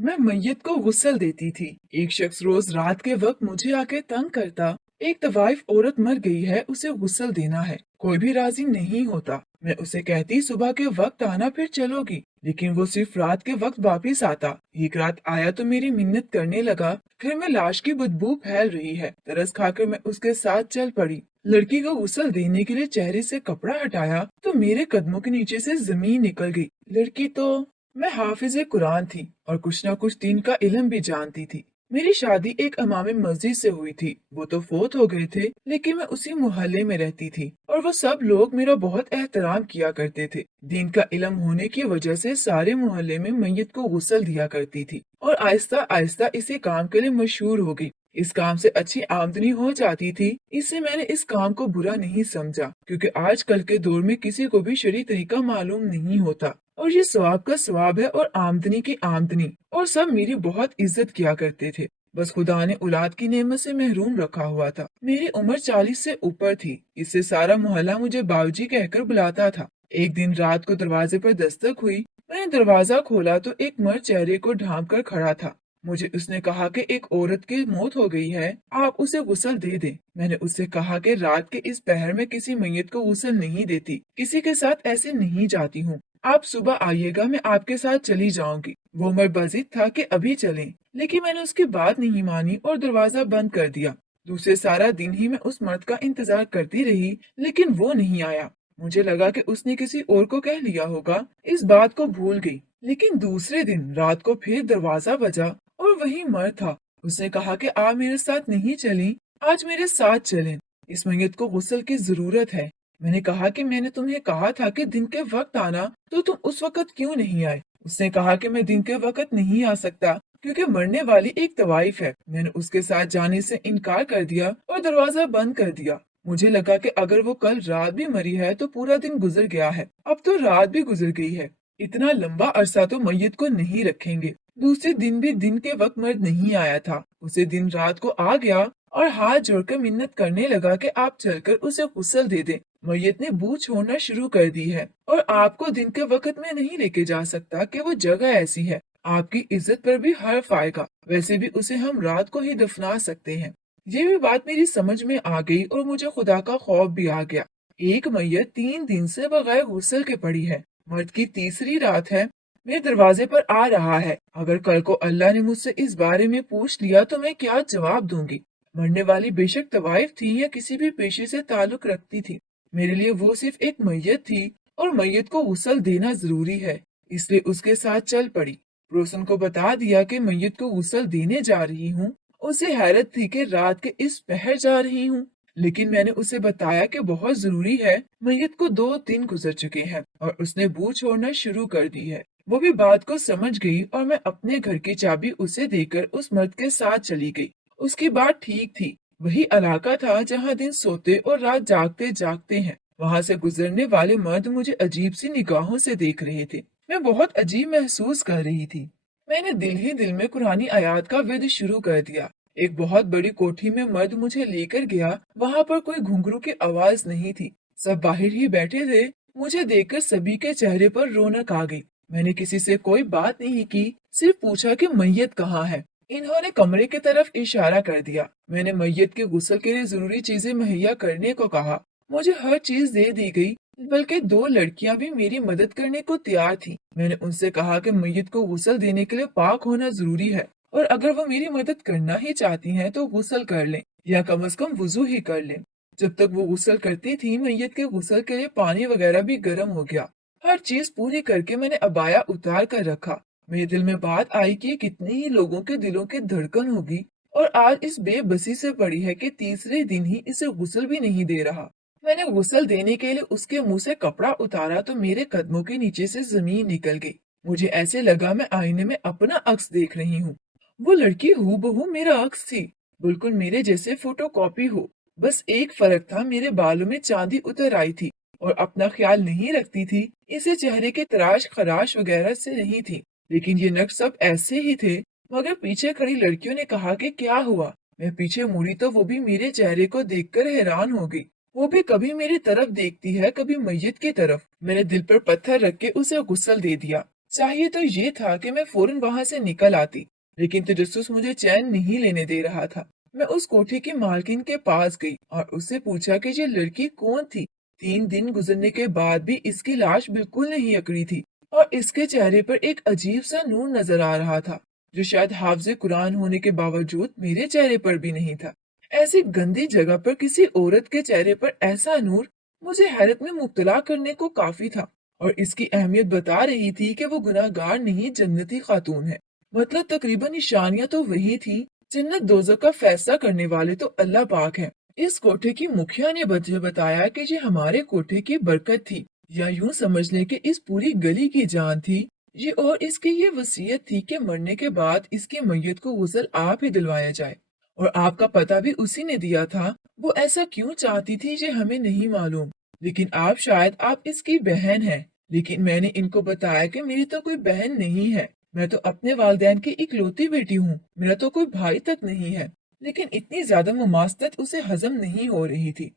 मैं मैयत को गुस्ल देती थी। एक शख्स रोज रात के वक्त मुझे आके तंग करता। एक तवाइफ औरत मर गई है, उसे गुस्ल देना है। कोई भी राजी नहीं होता। मैं उसे कहती सुबह के वक्त आना फिर चलोगी, लेकिन वो सिर्फ रात के वक्त वापिस आता। एक रात आया तो मेरी मिन्नत करने लगा। फिर में लाश की बदबू फैल रही है। तरस खाकर मैं उसके साथ चल पड़ी। लड़की को गुस्ल देने के लिए चेहरे से कपड़ा हटाया तो मेरे कदमों के नीचे से जमीन निकल गई। लड़की तो मैं हाफिज़े कुरान थी और कुछ ना कुछ दीन का इल्म भी जानती थी। मेरी शादी एक इमाम मस्जिद से हुई थी। वो तो फोत हो गए थे, लेकिन मैं उसी मोहल्ले में रहती थी और वो सब लोग मेरा बहुत एहतराम किया करते थे। दीन का इल्म होने की वजह से सारे मोहल्ले में मैयत को गुस्ल दिया करती थी और आहिस्ता आहिस्ता इसी काम के लिए मशहूर हो गई। इस काम से अच्छी आमदनी हो जाती थी, इससे मैंने इस काम को बुरा नहीं समझा, क्योंकि आजकल के दौर में किसी को भी शरीय तरीका मालूम नहीं होता और ये सवाब का सवाब है और आमदनी की आमदनी। और सब मेरी बहुत इज्जत किया करते थे। बस खुदा ने औलाद की नेमत से महरूम रखा हुआ था। मेरी उम्र 40 से ऊपर थी, इससे सारा मोहल्ला मुझे बाबूजी कहकर बुलाता था। एक दिन रात को दरवाजे पर दस्तक हुई। मैंने दरवाजा खोला तो एक मर्द चेहरे को ढांप कर खड़ा था। मुझे उसने कहा कि एक औरत की मौत हो गई है, आप उसे गुस्ल दे दें। मैंने उससे कहा कि रात के इस पहर में किसी मैयत को गुस्ल नहीं देती, किसी के साथ ऐसे नहीं जाती हूँ। आप सुबह आइएगा, मैं आपके साथ चली जाऊंगी। वो मर्द बजिद था कि अभी चलें, लेकिन मैंने उसकी बात नहीं मानी और दरवाजा बंद कर दिया। दूसरे सारा दिन ही मैं उस मर्द का इंतजार करती रही, लेकिन वो नहीं आया। मुझे लगा कि उसने किसी और को कह लिया होगा, इस बात को भूल गई। लेकिन दूसरे दिन रात को फिर दरवाजा बजा और वही मर्द था। उसने कहा कि आप मेरे साथ नहीं चली, आज मेरे साथ चलें, इस मैयत को गुस्ल की जरूरत है। मैंने कहा कि मैंने तुम्हें कहा था कि दिन के वक्त आना, तो तुम उस वक्त क्यों नहीं आए? उसने कहा कि मैं दिन के वक्त नहीं आ सकता, क्योंकि मरने वाली एक तवाइफ है। मैंने उसके साथ जाने से इनकार कर दिया और दरवाजा बंद कर दिया। मुझे लगा कि अगर वो कल रात भी मरी है तो पूरा दिन गुजर गया है, अब तो रात भी गुजर गई है। इतना लंबा अरसा तो मैयत को नहीं रखेंगे। दूसरे दिन भी दिन के वक्त मर्द नहीं आया था। उसे दिन रात को आ गया और हाथ जोड़कर मिन्नत करने लगा कि आप चलकर उसे गुस्ल दे दें। मैयत ने बू छोड़ना शुरू कर दी है और आपको दिन के वक्त में नहीं लेके जा सकता कि वो जगह ऐसी है। आपकी इज्जत पर भी हर्फ आएगा। वैसे भी उसे हम रात को ही दफना सकते हैं। ये भी बात मेरी समझ में आ गई और मुझे खुदा का खौफ भी आ गया। एक मैयत 3 दिन से बगैर गुस्ल के पड़ी है। मर्द की तीसरी रात है, मेरे दरवाजे पर आ रहा है। अगर कल को अल्लाह ने मुझसे इस बारे में पूछ लिया तो मैं क्या जवाब दूंगी? मरने वाली बेशक तवाइफ थी या किसी भी पेशे से ताल्लुक रखती थी, मेरे लिए वो सिर्फ एक मैयत थी और मैयत को गुस्ल देना जरूरी है, इसलिए उसके साथ चल पड़ी। रोशन को बता दिया कि मैयत को गुस्ल देने जा रही हूँ। उसे हैरत थी कि रात के इस पहर जा रही हूँ, लेकिन मैंने उसे बताया कि बहुत जरूरी है, मैयत को 2 दिन गुजर चुके हैं और उसने बू छोड़ना शुरू कर दी है। वो भी बात को समझ गई और मैं अपने घर की चाबी उसे देकर उस मर्द के साथ चली गई। उसकी बात ठीक थी। वही इलाका था जहाँ दिन सोते और रात जागते जागते हैं। वहाँ से गुजरने वाले मर्द मुझे अजीब सी निगाहों से देख रहे थे। मैं बहुत अजीब महसूस कर रही थी। मैंने दिल ही दिल में कुरानी आयात का विद शुरू कर दिया। एक बहुत बड़ी कोठी में मर्द मुझे लेकर गया। वहाँ पर कोई घुंघरू की आवाज नहीं थी। सब बाहर ही बैठे थे। मुझे देखकर सभी के चेहरे पर रौनक आ गई। मैंने किसी से कोई बात नहीं की, सिर्फ पूछा कि मैयत कहाँ है। इन्होंने कमरे की तरफ इशारा कर दिया। मैंने मैयत के गुस्ल के लिए जरूरी चीजें मुहैया करने को कहा। मुझे हर चीज दे दी गई, बल्कि 2 लड़कियां भी मेरी मदद करने को तैयार थी। मैंने उनसे कहा कि मैयत को गुस्ल देने के लिए पाक होना जरूरी है और अगर वो मेरी मदद करना ही चाहती हैं तो गुस्ल कर लें या कम से कम वुजू ही कर लें। जब तक वो गुस्ल करती थी, मैयत के गुस्ल के लिए पानी वगैरह भी गर्म हो गया। हर चीज पूरी करके मैंने अबाया उतार कर रखा। मेरे दिल में बात आई कि कितने ही लोगों के दिलों की धड़कन होगी और आज इस बेबसी से पड़ी है कि तीसरे दिन ही इसे गुस्ल भी नहीं दे रहा। मैंने गुस्ल देने के लिए उसके मुंह से कपड़ा उतारा तो मेरे कदमों के नीचे से जमीन निकल गई। मुझे ऐसे लगा मैं आईने में अपना अक्स देख रही हूँ। वो लड़की हूबहू मेरा अक्स थी, बिल्कुल मेरे जैसे फोटोकॉपी हो। बस एक फर्क था, मेरे बालों में चांदी उतर आई थी और अपना ख्याल नहीं रखती थी। इसे चेहरे के तराश खराश वगैरह से नहीं थी, लेकिन ये नक्श सब ऐसे ही थे। मगर पीछे खड़ी लड़कियों ने कहा कि क्या हुआ? मैं पीछे मुड़ी तो वो भी मेरे चेहरे को देखकर हैरान हो गई। वो भी कभी मेरी तरफ देखती है, कभी मैयत की तरफ। मैंने दिल पर पत्थर रख के उसे गुस्ल दे दिया। चाहिए तो ये था कि मैं फौरन वहां से निकल आती, लेकिन तजस्सुस मुझे चैन नहीं लेने दे रहा था। मैं उस कोठे की मालकिन के पास गई और उससे पूछा कि ये लड़की कौन थी। 3 दिन गुजरने के बाद भी इसकी लाश बिल्कुल नहीं अकड़ी थी और इसके चेहरे पर एक अजीब सा नूर नजर आ रहा था, जो शायद हाफिज़े कुरान होने के बावजूद मेरे चेहरे पर भी नहीं था। ऐसी गंदी जगह पर किसी औरत के चेहरे पर ऐसा नूर मुझे हैरत में मुब्तला करने को काफी था और इसकी अहमियत बता रही थी कि वो गुनाहगार नहीं, जन्नती खातून है। मतलब तकरीबन निशानियां तो वही थी। जन्नत दोज़ख का फैसला करने वाले तो अल्लाह पाक है। इस कोठे की मुखिया ने मुझे बताया कि ये हमारे कोठे की बरकत थी, या यूं समझ लें कि इस पूरी गली की जान थी ये, और इसकी ये वसीयत थी कि मरने के बाद इसकी मैयत को गुस्ल आप ही दिलवाया जाए। और आपका पता भी उसी ने दिया था। वो ऐसा क्यों चाहती थी ये हमें नहीं मालूम, लेकिन आप इसकी बहन हैं। लेकिन मैंने इनको बताया कि मेरी तो कोई बहन नहीं है, मैं तो अपने वालिदैन की इकलौती बेटी हूँ, मेरा तो कोई भाई तक नहीं है। लेकिन इतनी ज्यादा मुमासलत उसे हजम नहीं हो रही थी।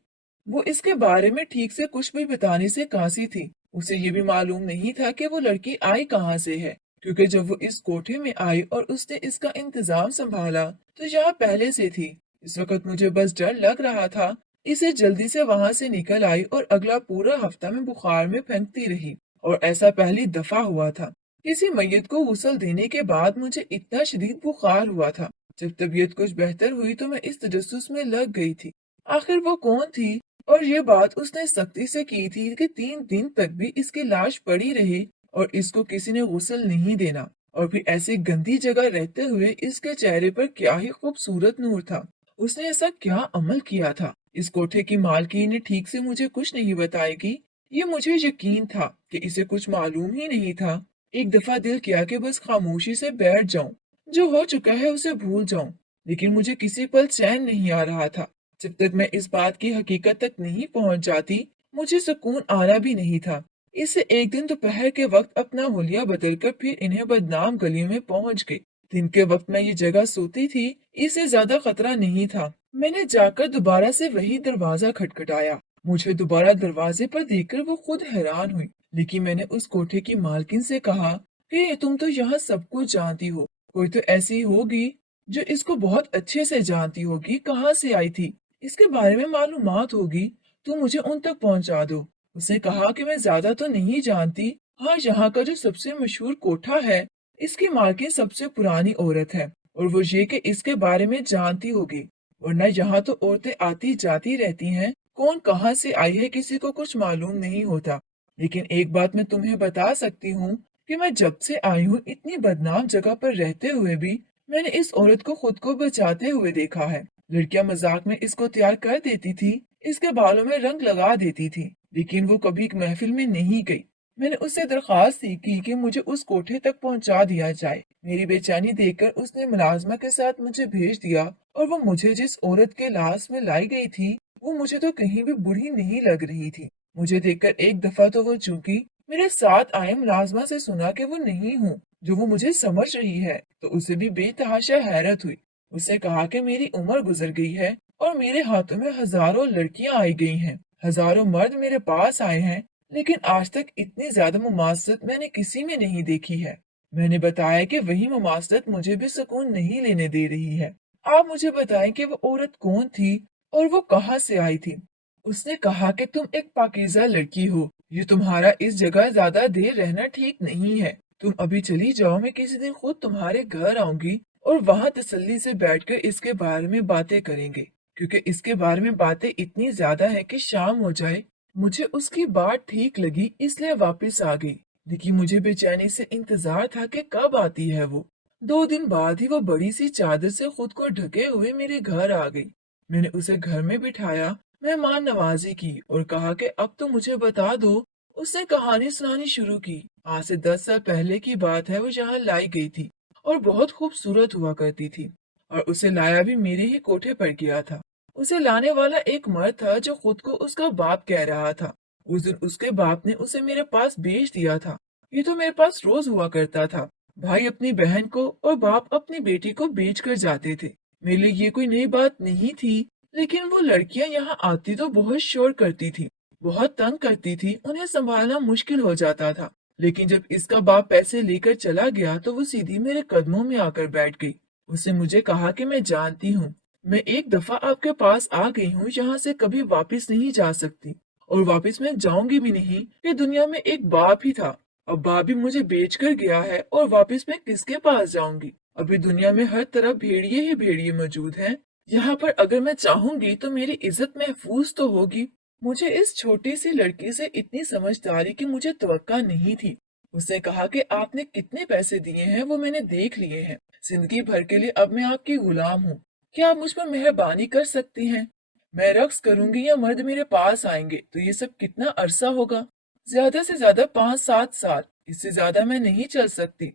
वो इसके बारे में ठीक से कुछ भी बताने से कांसी थी। उसे ये भी मालूम नहीं था कि वो लड़की आई कहाँ से है, क्योंकि जब वो इस कोठे में आई और उसने इसका इंतजाम संभाला तो यहाँ पहले से थी। इस वक्त मुझे बस डर लग रहा था। इसे जल्दी से वहां से निकल आई और अगला पूरा हफ्ता में बुखार में फेंकती रही, और ऐसा पहली दफा हुआ था। किसी मैयत को गुस्ल देने के बाद मुझे इतना शदीद बुखार हुआ था। जब तबीयत कुछ बेहतर हुई तो मैं इस तजस्सुस में लग गई थी। आखिर वो कौन थी, और ये बात उसने सख्ती से की थी कि 3 दिन तक भी इसकी लाश पड़ी रही और इसको किसी ने गुस्ल नहीं देना। और फिर ऐसी गंदी जगह रहते हुए इसके चेहरे पर क्या ही खूबसूरत नूर था। उसने ऐसा क्या अमल किया था। इस कोठे की मालकिन ने ठीक से मुझे कुछ नहीं बताएगी, ये मुझे यकीन था कि इसे कुछ मालूम ही नहीं था। एक दफा दिल किया कि बस खामोशी से बैठ जाऊं, जो हो चुका है उसे भूल जाऊं, लेकिन मुझे किसी पल चैन नहीं आ रहा था। जब तक मैं इस बात की हकीकत तक नहीं पहुंच जाती, मुझे सुकून आना भी नहीं था। इससे एक दिन दोपहर के वक्त अपना हुलिया बदलकर फिर इन्हें बदनाम गलियों में पहुंच गई। दिन के वक्त मैं ये जगह सोती थी, इससे ज्यादा खतरा नहीं था। मैंने जाकर दोबारा से वही दरवाजा खटखटाया। मुझे दोबारा दरवाजे पर देखकर वो खुद हैरान हुई, लेकिन मैंने उस कोठे की मालकिन से कहा कि तुम तो यहाँ सब कुछ जानती हो, कोई तो ऐसी होगी जो इसको बहुत अच्छे से जानती होगी, कहाँ से आई थी, इसके बारे में मालूमात होगी, तो मुझे उन तक पहुंचा दो। उसने कहा कि मैं ज्यादा तो नहीं जानती। हाँ, यहाँ का जो सबसे मशहूर कोठा है, इसकी मालकिन सबसे पुरानी औरत है, और वो ये कि इसके बारे में जानती होगी, वरना यहाँ तो औरतें आती जाती रहती हैं, कौन कहाँ से आई है किसी को कुछ मालूम नहीं होता। लेकिन एक बात मैं तुम्हें बता सकती हूँ कि मैं जब से आई हूँ इतनी बदनाम जगह पर रहते हुए भी मैंने इस औरत को खुद को बचाते हुए देखा है। लड़कियां मजाक में इसको तैयार कर देती थी, इसके बालों में रंग लगा देती थी, लेकिन वो कभी एक महफिल में नहीं गई। मैंने उससे दरख्वास्त की कि मुझे उस कोठे तक पहुंचा दिया जाए। मेरी बेचैनी देखकर उसने मुलाजमा के साथ मुझे भेज दिया, और वो मुझे जिस औरत के लाश में लाई गई थी, वो मुझे तो कहीं भी बुरी नहीं लग रही थी। मुझे देखकर एक दफा तो वो चूंकि मेरे साथ आए मुलाजमा से सुना कि वो नहीं हूँ जो वो मुझे समझ रही है, तो उसे भी बेतहाशा हैरत हुई। उसने कहा कि मेरी उम्र गुजर गई है और मेरे हाथों में हजारों लड़कियां आई गई हैं, हजारों मर्द मेरे पास आए हैं, लेकिन आज तक इतनी ज्यादा मुमासलत मैंने किसी में नहीं देखी है। मैंने बताया कि वही मुमासलत मुझे भी सुकून नहीं लेने दे रही है। आप मुझे बताएं कि वो औरत कौन थी और वो कहाँ से आई थी। उसने कहा कि तुम एक पाकीज़ा लड़की हो, ये तुम्हारा इस जगह ज्यादा देर रहना ठीक नहीं है। तुम अभी चली जाओ, मैं किसी दिन खुद तुम्हारे घर आऊंगी और वहां तसल्ली से बैठकर इसके बारे में बातें करेंगे, क्योंकि इसके बारे में बातें इतनी ज्यादा है कि शाम हो जाए। मुझे उसकी बात ठीक लगी, इसलिए वापस आ गई, लेकिन मुझे बेचैनी से इंतजार था कि कब आती है वो। 2 दिन बाद ही वो बड़ी सी चादर से खुद को ढके हुए मेरे घर आ गई। मैंने उसे घर में बिठाया, मेहमान नवाजी की और कहा कि अब तो मुझे बता दो। उसने कहानी सुनानी शुरू की। आज से 10 साल पहले की बात है, वो यहाँ लाई गई थी और बहुत खूबसूरत हुआ करती थी, और उसे लाया भी मेरे ही कोठे पर गया था। उसे लाने वाला एक मर्द था जो खुद को उसका बाप कह रहा था। उस दिन उसके बाप ने उसे मेरे पास भेज दिया था। ये तो मेरे पास रोज हुआ करता था। भाई अपनी बहन को और बाप अपनी बेटी को बेच कर जाते थे। मेरे लिए ये कोई नई बात नहीं थी, लेकिन वो लड़कियां यहाँ आती तो बहुत शोर करती थी, बहुत तंग करती थी, उन्हें संभालना मुश्किल हो जाता था। लेकिन जब इसका बाप पैसे लेकर चला गया तो वो सीधी मेरे कदमों में आकर बैठ गई। उसने मुझे कहा कि मैं जानती हूँ, मैं एक दफा आपके पास आ गई हूँ, यहाँ से कभी वापस नहीं जा सकती, और वापस मैं जाऊंगी भी नहीं। कि दुनिया में एक बाप ही था, अब बाप भी मुझे बेच कर गया है, और वापस मैं किसके पास जाऊंगी? अभी दुनिया में हर तरफ भेड़िए ही भेड़िए मौजूद हैं। यहाँ पर अगर मैं चाहूंगी तो मेरी इज्जत महफूज तो होगी। मुझे इस छोटी सी लड़की से इतनी समझदारी की मुझे तवक्का नहीं थी। उसने कहा कि आपने कितने पैसे दिए हैं वो मैंने देख लिए हैं, जिंदगी भर के लिए अब मैं आपकी गुलाम हूँ। क्या आप मुझ पर मेहरबानी कर सकती हैं? मैं रक्स करूंगी या मर्द मेरे पास आएंगे तो ये सब कितना अरसा होगा? ज्यादा से ज्यादा 5-7 साल, इससे ज्यादा मैं नहीं चल सकती।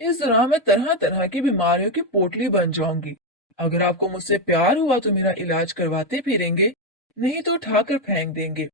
इस दौरान मैं तरह तरह की बीमारियों की पोटली बन जाऊंगी। अगर आपको मुझसे प्यार हुआ तो मेरा इलाज करवाते फिरेंगे, नहीं तो उठाकर फेंक देंगे।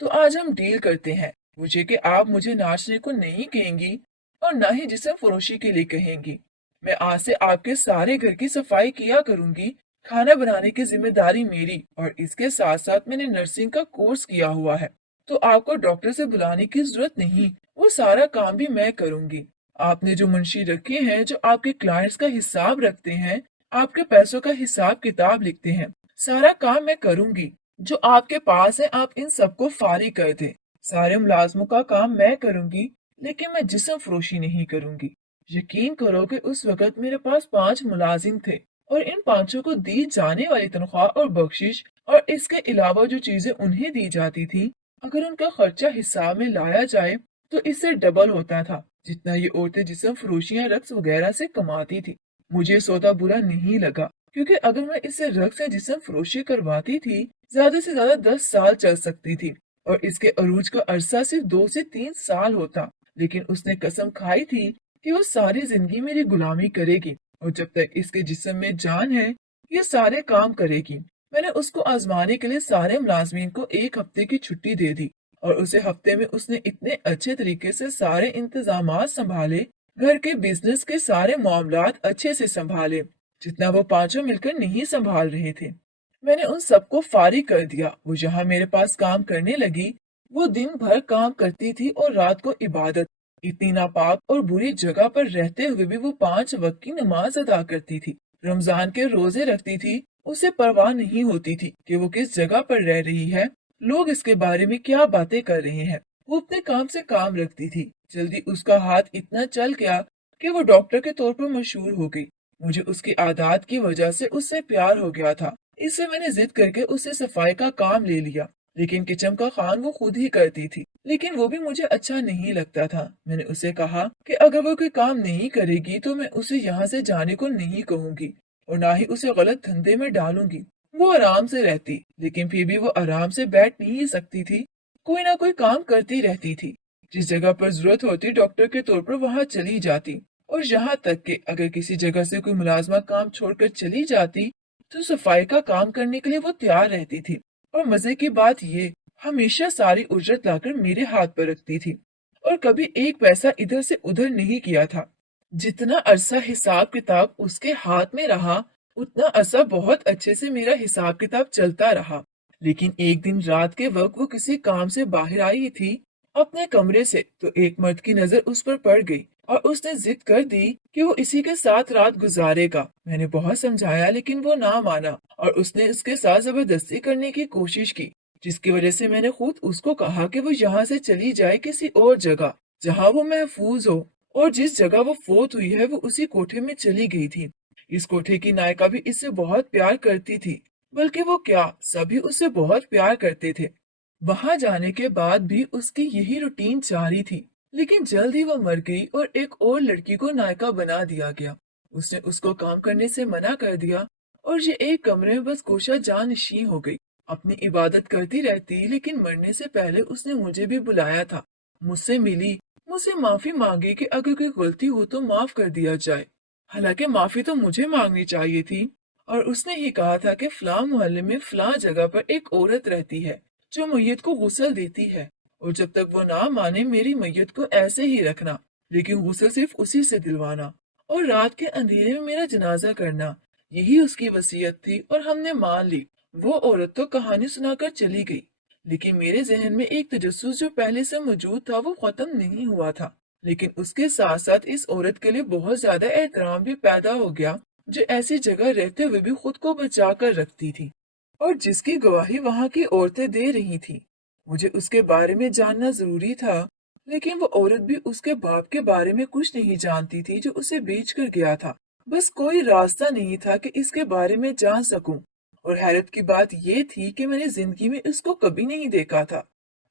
तो आज हम डील करते हैं। मुझे कि आप मुझे नाचने को नहीं कहेंगी और ना ही जिस्म फरोशी के लिए कहेंगी। मैं आज से आपके सारे घर की सफाई किया करूंगी। खाना बनाने की जिम्मेदारी मेरी, और इसके साथ साथ मैंने नर्सिंग का कोर्स किया हुआ है, तो आपको डॉक्टर से बुलाने की जरूरत नहीं, वो सारा काम भी मैं करूंगी। आपने जो मुंशी रखे हैं जो आपके क्लाइंट्स का हिसाब रखते हैं, आपके पैसों का हिसाब किताब लिखते हैं, सारा काम मैं करूंगी। जो आपके पास है आप इन सबको फारिग कर दें। सारे मुलाजमों का काम मैं करूंगी, लेकिन मैं जिस्म फरोशी नहीं करूंगी। यकीन करो कि उस वक्त मेरे पास 5 मुलाजिम थे, और इन पांचों को दी जाने वाली तनख्वाह और बख्शिश और इसके अलावा जो चीजें उन्हें दी जाती थी, अगर उनका खर्चा हिसाब में लाया जाए तो इससे डबल होता था जितना ये औरतें जिस्म फरोशियां रक्स वगैरह से कमाती थी। मुझे सौदा बुरा नहीं लगा, क्योंकि अगर मैं इससे रक्स या जिस्म फरोशी करवाती थी, ज्यादा से ज्यादा 10 साल चल सकती थी, और इसके अरूज का अरसा सिर्फ 2 से 3 साल होता। लेकिन उसने कसम खाई थी कि वो सारी जिंदगी मेरी गुलामी करेगी, और जब तक इसके जिस्म में जान है ये सारे काम करेगी। मैंने उसको आजमाने के लिए सारे मुलाजमीन को 1 हफ्ते की छुट्टी दे दी, और उसे हफ्ते में उसने इतने अच्छे तरीके से सारे इंतजामात संभाले, घर के बिजनेस के सारे मामलात अच्छे से संभाले, जितना वो पांचों मिलकर नहीं संभाल रहे थे। मैंने उन सबको फारिग कर दिया। वो जहाँ मेरे पास काम करने लगी, वो दिन भर काम करती थी और रात को इबादत। इतनी नापाक और बुरी जगह पर रहते हुए भी वो 5 वक्त की नमाज अदा करती थी, रमजान के रोजे रखती थी। उसे परवाह नहीं होती थी कि वो किस जगह पर रह रही है, लोग इसके बारे में क्या बातें कर रहे हैं। वो अपने काम से काम रखती थी। जल्दी उसका हाथ इतना चल गया कि वो डॉक्टर के तौर पर मशहूर हो गई। मुझे उसकी आदत की वजह से उससे प्यार हो गया था। इससे मैंने जिद करके उससे सफाई का काम ले लिया, लेकिन किचन का खान वो खुद ही करती थी। लेकिन वो भी मुझे अच्छा नहीं लगता था। मैंने उसे कहा कि अगर वो कोई काम नहीं करेगी तो मैं उसे यहाँ से जाने को नहीं कहूंगी, और ना ही उसे गलत धंधे में डालूंगी। वो आराम से रहती, लेकिन फिर भी वो आराम से बैठ नहीं सकती थी, कोई ना कोई काम करती रहती थी। जिस जगह पर जरूरत होती डॉक्टर के तौर पर वहाँ चली जाती, और यहाँ तक कि अगर किसी जगह से कोई मुलाजमा काम छोड़कर चली जाती तो सफाई का काम करने के लिए वो तैयार रहती थी। और मजे की बात ये, हमेशा सारी उजरत लाकर मेरे हाथ पर रखती थी, और कभी एक पैसा इधर से उधर नहीं किया था। जितना अरसा हिसाब किताब उसके हाथ में रहा, उतना अरसा बहुत अच्छे से मेरा हिसाब किताब चलता रहा। लेकिन एक दिन रात के वक्त वो किसी काम से बाहर आई थी अपने कमरे से, तो एक मर्द की नजर उस पर पड़ गई, और उसने जिद कर दी कि वो इसी के साथ रात गुजारेगा। मैंने बहुत समझाया, लेकिन वो ना माना, और उसने उसके साथ जबरदस्ती करने की कोशिश की, जिसकी वजह से मैंने खुद उसको कहा कि वो यहाँ से चली जाए किसी और जगह जहाँ वो महफूज हो। और जिस जगह वो फोत हुई है वो उसी कोठे में चली गई थी। इस कोठे की नायिका भी इससे बहुत प्यार करती थी, बल्कि वो क्या, सभी उससे बहुत प्यार करते थे। वहां जाने के बाद भी उसकी यही रूटीन जारी थी, लेकिन जल्द ही वो मर गई और एक और लड़की को नायिका बना दिया गया। उसने उसको काम करने से मना कर दिया, और ये एक कमरे में बस गोशा जानशी हो गई। अपनी इबादत करती रहती, लेकिन मरने से पहले उसने मुझे भी बुलाया था। मुझसे मिली, मुझसे माफी मांगी कि अगर कोई गलती हो तो माफ कर दिया जाए। हालांकि माफी तो मुझे मांगनी चाहिए थी, और उसने ही कहा था कि फलां मोहल्ले में फलां जगह पर एक औरत रहती है जो मैयत को गुस्ल देती है, और जब तक वो ना माने मेरी मैयत को ऐसे ही रखना, लेकिन गुस्ल सिर्फ उसी से दिलवाना, और रात के अंधेरे में मेरा जनाजा करना। यही उसकी वसीयत थी, और हमने मान ली। वो औरत तो कहानी सुनाकर चली गई, लेकिन मेरे जहन में एक तजस्सुस जो पहले से मौजूद था वो खत्म नहीं हुआ था। लेकिन उसके साथ साथ इस औरत के लिए बहुत ज्यादा एहतराम भी पैदा हो गया, जो ऐसी जगह रहते हुए भी खुद को बचा कर रखती थी और जिसकी गवाही वहां की औरतें दे रही थी। मुझे उसके बारे में जानना जरूरी था, लेकिन वो औरत भी उसके बाप के बारे में कुछ नहीं जानती थी जो उसे बेच कर गया था। बस कोई रास्ता नहीं था कि इसके बारे में जान सकूं। और हैरत की बात यह थी कि मैंने जिंदगी में उसको कभी नहीं देखा था।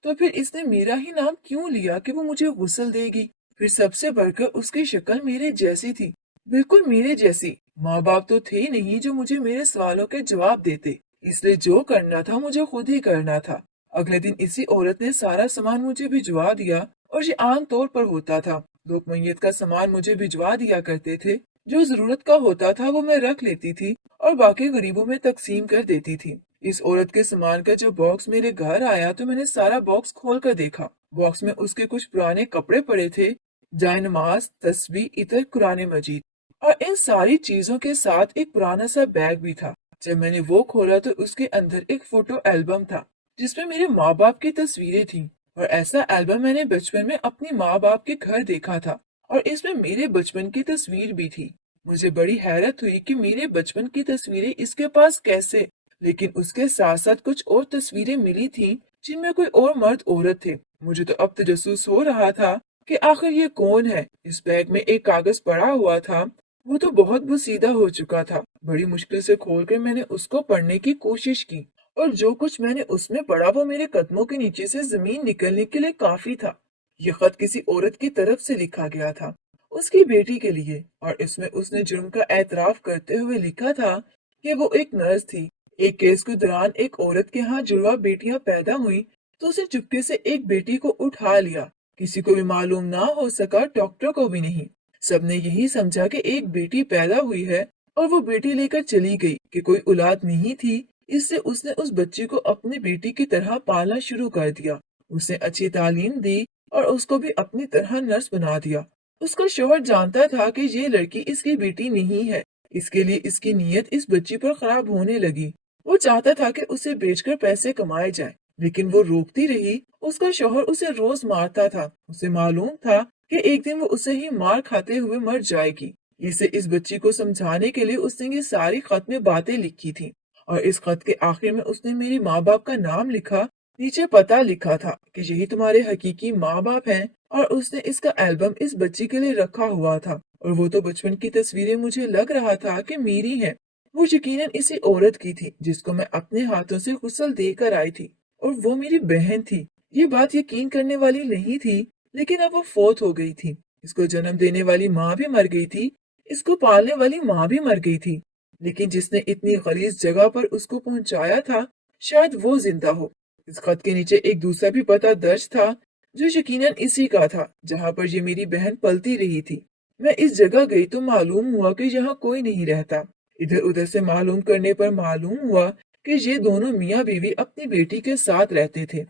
तो फिर इसने मेरा ही नाम क्यों लिया कि वो मुझे गुस्ल देगी? फिर सबसे बढ़कर उसकी शक्ल मेरे जैसी थी, बिल्कुल मेरे जैसी। माँ बाप तो थे नहीं जो मुझे मेरे सवालों के जवाब देते, इसलिए जो करना था मुझे खुद ही करना था। अगले दिन इसी औरत ने सारा सामान मुझे भिजवा दिया और ये आम तौर पर होता था। लोग मैयत का सामान मुझे भिजवा दिया करते थे। जो जरूरत का होता था वो मैं रख लेती थी और बाकी गरीबों में तकसीम कर देती थी। इस औरत के सामान का जब बॉक्स मेरे घर आया तो मैंने सारा बॉक्स खोल कर देखा। बॉक्स में उसके कुछ पुराने कपड़े पड़े थे, जायनमाज, तस्बीह, इतर, कुरान मजीद और इन सारी चीजों के साथ एक पुराना सा बैग भी था। जब मैंने वो खोला तो उसके अंदर एक फोटो एल्बम था जिसमें मेरे माँ बाप की तस्वीरें थी। और ऐसा एल्बम मैंने बचपन में अपनी माँ बाप के घर देखा था और इसमें मेरे बचपन की तस्वीर भी थी। मुझे बड़ी हैरत हुई कि मेरे बचपन की तस्वीरें इसके पास कैसे। लेकिन उसके साथ साथ कुछ और तस्वीरें मिली थी जिनमें कोई और मर्द औरत थे। मुझे तो अब तजस्सुस हो रहा था कि आखिर ये कौन है। इस बैग में एक कागज पड़ा हुआ था, वो तो बहुत बुसीदा हो चुका था। बड़ी मुश्किल से खोलकर मैंने उसको पढ़ने की कोशिश की और जो कुछ मैंने उसमें पढ़ा वो मेरे कदमों के नीचे से जमीन निकलने के लिए काफी था। ये खत किसी औरत की तरफ से लिखा गया था, उसकी बेटी के लिए, और इसमें उसने जुर्म का एतराफ करते हुए लिखा था कि वो एक नर्स थी। एक केस के दौरान एक औरत के यहाँ जुड़वा बेटियां पैदा हुई तो उसे चुपके से एक बेटी को उठा लिया। किसी को भी मालूम ना हो सका, डॉक्टर को भी नहीं। सबने यही समझा कि एक बेटी पैदा हुई है और वो बेटी लेकर चली गई कि कोई औलाद नहीं थी। इससे उसने उस बच्ची को अपनी बेटी की तरह पालना शुरू कर दिया। उसे अच्छी तालीम दी और उसको भी अपनी तरह नर्स बना दिया। उसका शौहर जानता था कि ये लड़की इसकी बेटी नहीं है, इसके लिए इसकी नीयत इस बच्ची पर खराब होने लगी। वो चाहता था कि उसे बेचकर पैसे कमाए जाए, लेकिन वो रोकती रही। उसका शौहर उसे रोज मारता था। उसे मालूम था कि एक दिन वो उसे ही मार खाते हुए मर जाएगी। इसे इस बच्ची को समझाने के लिए उसने ये सारी खत में बातें लिखी थी और इस खत के आखिर में उसने मेरे माँ बाप का नाम लिखा। नीचे पता लिखा था कि यही तुम्हारे हकीकी माँ बाप हैं और उसने इसका एल्बम इस बच्ची के लिए रखा हुआ था। और वो तो बचपन की तस्वीरें मुझे लग रहा था कि मेरी हैं। वो यकीनन इसी औरत की थी जिसको मैं अपने हाथों से गुस्ल देकर आई थी और वो मेरी बहन थी। ये बात यकीन करने वाली नहीं थी, लेकिन अब वो फौत हो गई थी। इसको जन्म देने वाली माँ भी मर गई थी, इसको पालने वाली माँ भी मर गई थी, लेकिन जिसने इतनी गलीज जगह पर उसको पहुंचाया था शायद वो जिंदा हो। इस खत के नीचे एक दूसरा भी पता दर्ज था जो यकीनन इसी का था जहाँ पर ये मेरी बहन पलती रही थी। मैं इस जगह गई तो मालूम हुआ कि यहाँ कोई नहीं रहता। इधर उधर से मालूम करने पर मालूम हुआ कि ये दोनों मियाँ बीवी अपनी बेटी के साथ रहते थे।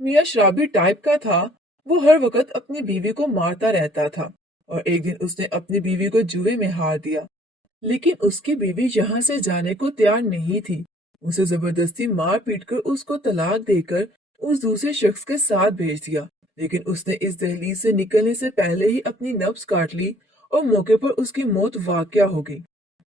मियाँ शराबी टाइप का था। वो हर वक्त अपनी बीवी को मारता रहता था और एक दिन उसने अपनी बीवी को जुए में हार दिया। लेकिन उसकी बीवी यहाँ से जाने को तैयार नहीं थी। उसे जबरदस्ती मार पीट कर उसको तलाक देकर उस दूसरे शख्स के साथ भेज दिया। लेकिन उसने इस दहलीज से निकलने से पहले ही अपनी नब्ज काट ली और मौके पर उसकी मौत वाकया हो गई।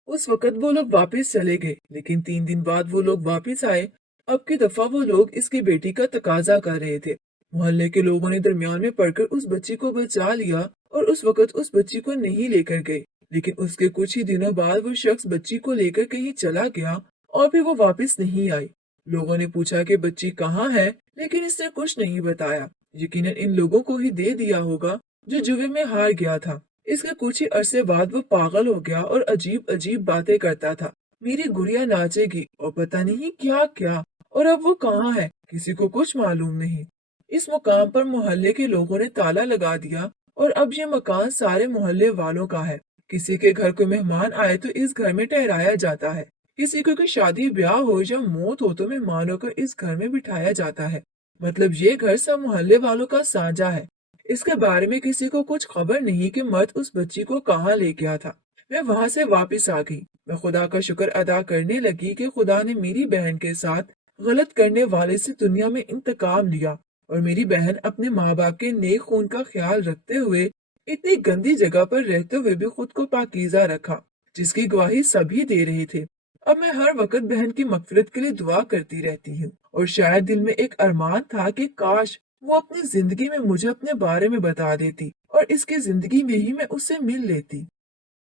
उस वक्त वो लोग वापस चले गए, लेकिन 3 दिन बाद वो लोग वापस आए। अब की दफा वो लोग इसकी बेटी का तकाजा कर रहे थे। मोहल्ले के लोगों ने दरमियान में पड़कर उस बच्ची को बचा लिया और उस वक्त उस बच्ची को नहीं लेकर गए। लेकिन उसके कुछ ही दिनों बाद वो शख्स बच्ची को लेकर कहीं चला गया और फिर वो वापस नहीं आई। लोगों ने पूछा कि बच्ची कहाँ है, लेकिन इसने कुछ नहीं बताया। यकीनन इन लोगों को ही दे दिया होगा जो जुए में हार गया था। इसके कुछ ही अरसे बाद वो पागल हो गया और अजीब अजीब बातें करता था। मेरी गुड़िया नाचेगी और पता नहीं क्या क्या। और अब वो कहाँ है किसी को कुछ मालूम नहीं। इस मुकाम पर मोहल्ले के लोगों ने ताला लगा दिया और अब ये मकान सारे मोहल्ले वालों का है। किसी के घर कोई मेहमान आए तो इस घर में ठहराया जाता है। किसी को कोई शादी ब्याह हो या मौत हो तो मेहमानों को इस घर में बिठाया जाता है। मतलब ये घर सब मोहल्ले वालों का साझा है। इसके बारे में किसी को कुछ खबर नहीं कि मर्द उस बच्ची को कहाँ ले गया था। मैं वहां से वापस आ गई। मैं खुदा का शुक्र अदा करने लगी कि खुदा ने मेरी बहन के साथ गलत करने वाले से दुनिया में इंतकाम लिया और मेरी बहन अपने माँ बाप के नेक खून का ख्याल रखते हुए इतनी गंदी जगह पर रहते हुए भी खुद को पाकीज़ा रखा, जिसकी गवाही सभी दे रहे थे। अब मैं हर वक्त बहन की मगफिरत के लिए दुआ करती रहती हूँ और शायद दिल में एक अरमान था कि काश वो अपनी जिंदगी में मुझे अपने बारे में बता देती और इसकी जिंदगी में ही मैं उससे मिल लेती।